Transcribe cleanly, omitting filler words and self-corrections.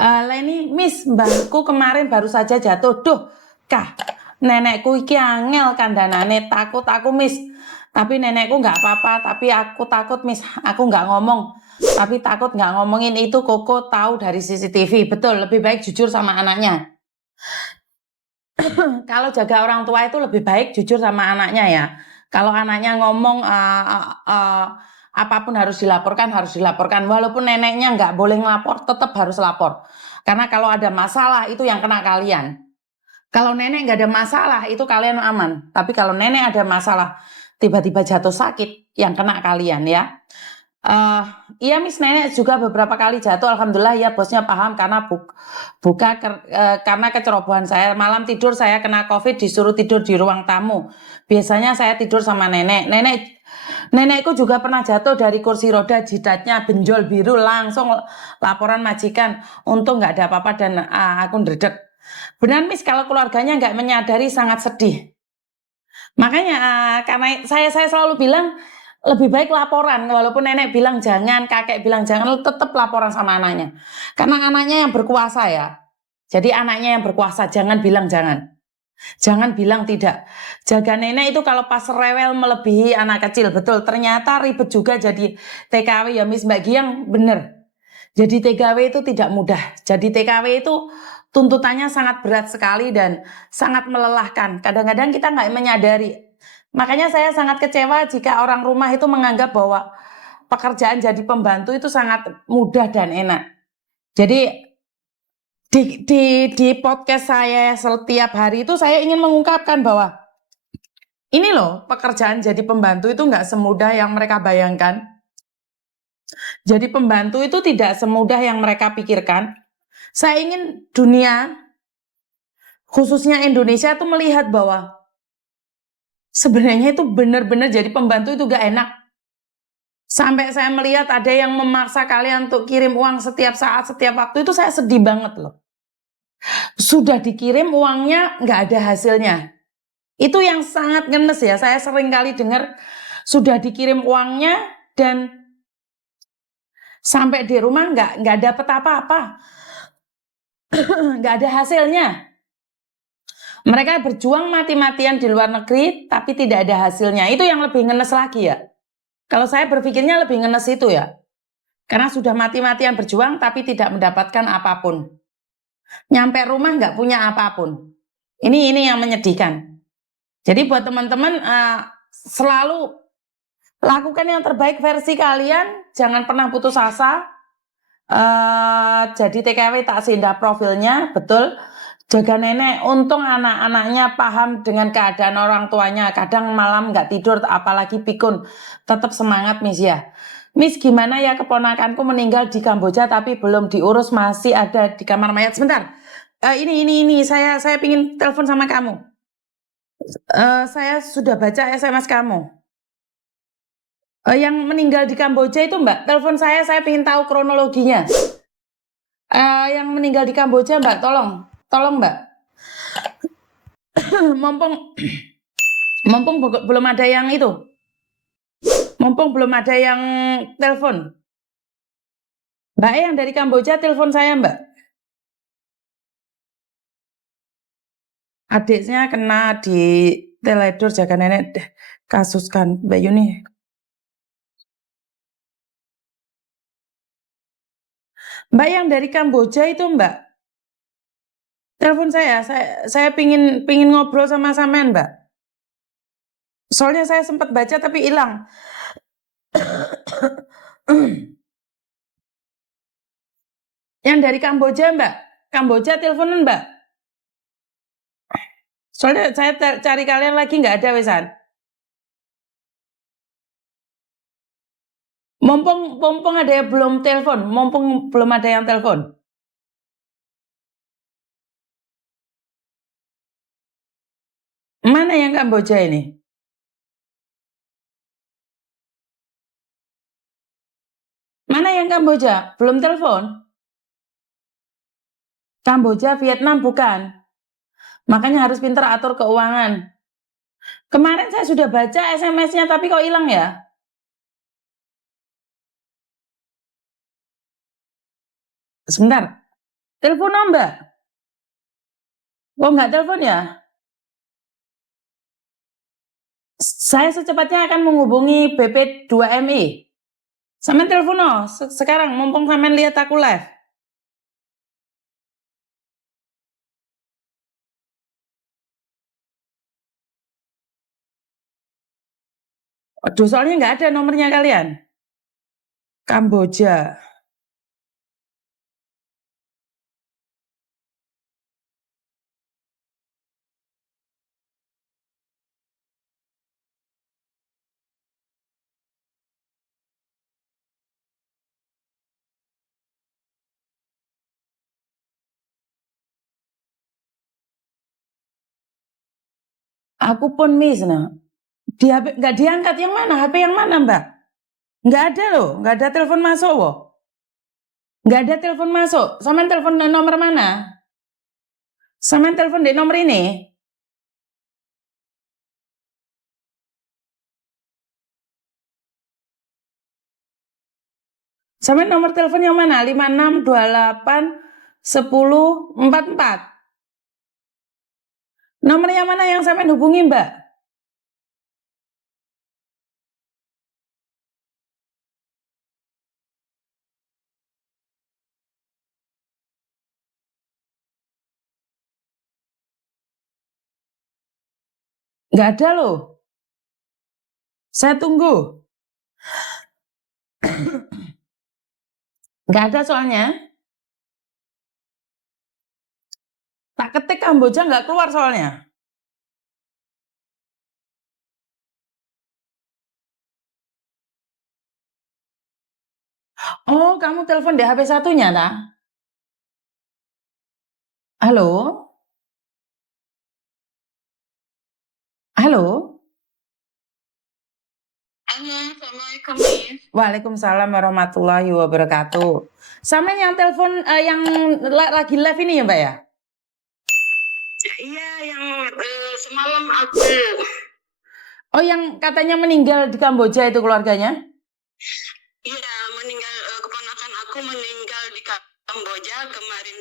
Leni, Miss, mbahku kemarin baru saja jatuh. Duh, kah, nenekku iki angel kandhanane, takut aku, Miss. Tapi nenekku nggak apa-apa, tapi aku takut, Miss. Aku nggak ngomong. Tapi takut nggak ngomongin itu Koko tahu dari CCTV. Betul, lebih baik jujur sama anaknya. Kalau jaga orang tua itu lebih baik jujur sama anaknya ya. Kalau anaknya ngomong apapun harus dilaporkan. Walaupun neneknya nggak boleh ngelapor, tetap harus lapor. Karena kalau ada masalah itu yang kena kalian. Kalau nenek nggak ada masalah itu kalian aman. Tapi kalau nenek ada masalah, tiba-tiba jatuh sakit, yang kena kalian ya. Eh, iya Miss, nenek juga beberapa kali jatuh. Alhamdulillah ya bosnya paham karena karena kecerobohan saya. Malam tidur saya kena COVID disuruh tidur di ruang tamu. Biasanya saya tidur sama nenek. Nenekku juga pernah jatuh dari kursi roda, jidatnya benjol biru, langsung laporan majikan. Untung nggak ada apa-apa dan aku ndredeg. Benar Miss, kalau keluarganya nggak menyadari sangat sedih. Makanya karena saya selalu bilang lebih baik laporan, walaupun nenek bilang jangan, kakek bilang jangan, tetap laporan sama anaknya. Karena anaknya yang berkuasa ya. Jadi anaknya yang berkuasa, jangan bilang jangan. Jangan bilang tidak. Jaga nenek itu kalau pas rewel melebihi anak kecil, betul. Ternyata ribet juga jadi TKW ya Miss Mbak Giang, bener. Jadi TKW itu tidak mudah. Jadi TKW itu tuntutannya sangat berat sekali dan sangat melelahkan. Kadang-kadang kita nggak menyadari. Makanya saya sangat kecewa jika orang rumah itu menganggap bahwa pekerjaan jadi pembantu itu sangat mudah dan enak. Jadi di podcast saya setiap hari itu saya ingin mengungkapkan bahwa ini loh pekerjaan jadi pembantu itu nggak semudah yang mereka bayangkan. Jadi pembantu itu tidak semudah yang mereka pikirkan. Saya ingin dunia, khususnya Indonesia itu melihat bahwa sebenarnya itu benar-benar jadi pembantu itu gak enak. Sampai saya melihat ada yang memaksa kalian untuk kirim uang setiap saat, setiap waktu, itu saya sedih banget loh. Sudah dikirim uangnya nggak ada hasilnya. Itu yang sangat ngenes ya, saya sering kali dengar sudah dikirim uangnya dan sampai di rumah nggak dapet apa-apa. Nggak ada hasilnya. Mereka berjuang mati-matian di luar negeri, tapi tidak ada hasilnya. Itu yang lebih ngenes lagi ya. Kalau saya berpikirnya lebih ngenes itu ya. Karena sudah mati-matian berjuang, tapi tidak mendapatkan apapun. Nyampe rumah nggak punya apapun. Ini yang menyedihkan. Jadi buat teman-teman, selalu lakukan yang terbaik versi kalian. Jangan pernah putus asa. Jadi TKW tak seindah profilnya, betul. Jaga nenek, untung anak-anaknya paham dengan keadaan orang tuanya. Kadang malam nggak tidur, apalagi pikun. Tetap semangat, Miss ya. Miss, gimana ya keponakanku meninggal di Kamboja tapi belum diurus, masih ada di kamar mayat. Sebentar, ini. Saya pingin telepon sama kamu. Saya sudah baca SMS kamu. Yang meninggal di Kamboja itu Mbak, telepon saya pingin tahu kronologinya. Yang meninggal di Kamboja Mbak, tolong Mbak. mumpung belum ada yang itu, mumpung belum ada yang telepon. Mbak yang dari Kamboja telepon saya Mbak. Adiknya kena di teledor jaga nenek kasuskan Mbak Yuni. Mbak yang dari Kamboja itu Mbak, telepon saya pingin ngobrol sama sampean Mbak. Soalnya saya sempat baca tapi hilang. Yang dari Kamboja Mbak, Kamboja teleponan Mbak. Soalnya saya cari kalian lagi nggak ada wesan. Mumpung ada yang belum telepon, mumpung belum ada yang telepon. Mana yang Kamboja ini? Mana yang Kamboja? Belum telepon? Kamboja, Vietnam bukan. Makanya harus pintar atur keuangan. Kemarin saya sudah baca SMS-nya tapi kok hilang ya? Sebentar. Telepon Mbak? Oh nggak telepon ya? Saya secepatnya akan menghubungi BP2MI. Sampean telepon sekarang, mumpung sampean lihat aku live. Aduh, soalnya nggak ada nomornya kalian. Kamboja. Aku pun miss nah. Di HP nggak diangkat, yang mana? HP yang mana Mbak? Nggak ada loh, nggak ada telepon masuk loh. Nggak ada telepon masuk. Sampean telepon nomor mana? Sampean telepon di nomor ini. Sampean nomor telepon yang mana? 5628 1044. Nomor yang mana yang sampean hubungi Mbak? Nggak ada loh. Saya tunggu. Nggak ada soalnya. Tak ketik Kamboja nggak keluar soalnya. Oh, kamu telepon di HP satunya, tak? Halo? Halo? Halo, Assalamualaikum. Waalaikumsalam warahmatullahi wabarakatuh. Sama yang telepon yang lagi live ini ya, Mbak ya? Iya, yang semalam aku. Oh, yang katanya meninggal di Kamboja itu keluarganya? Iya, meninggal, keponakan aku meninggal di Kamboja kemarin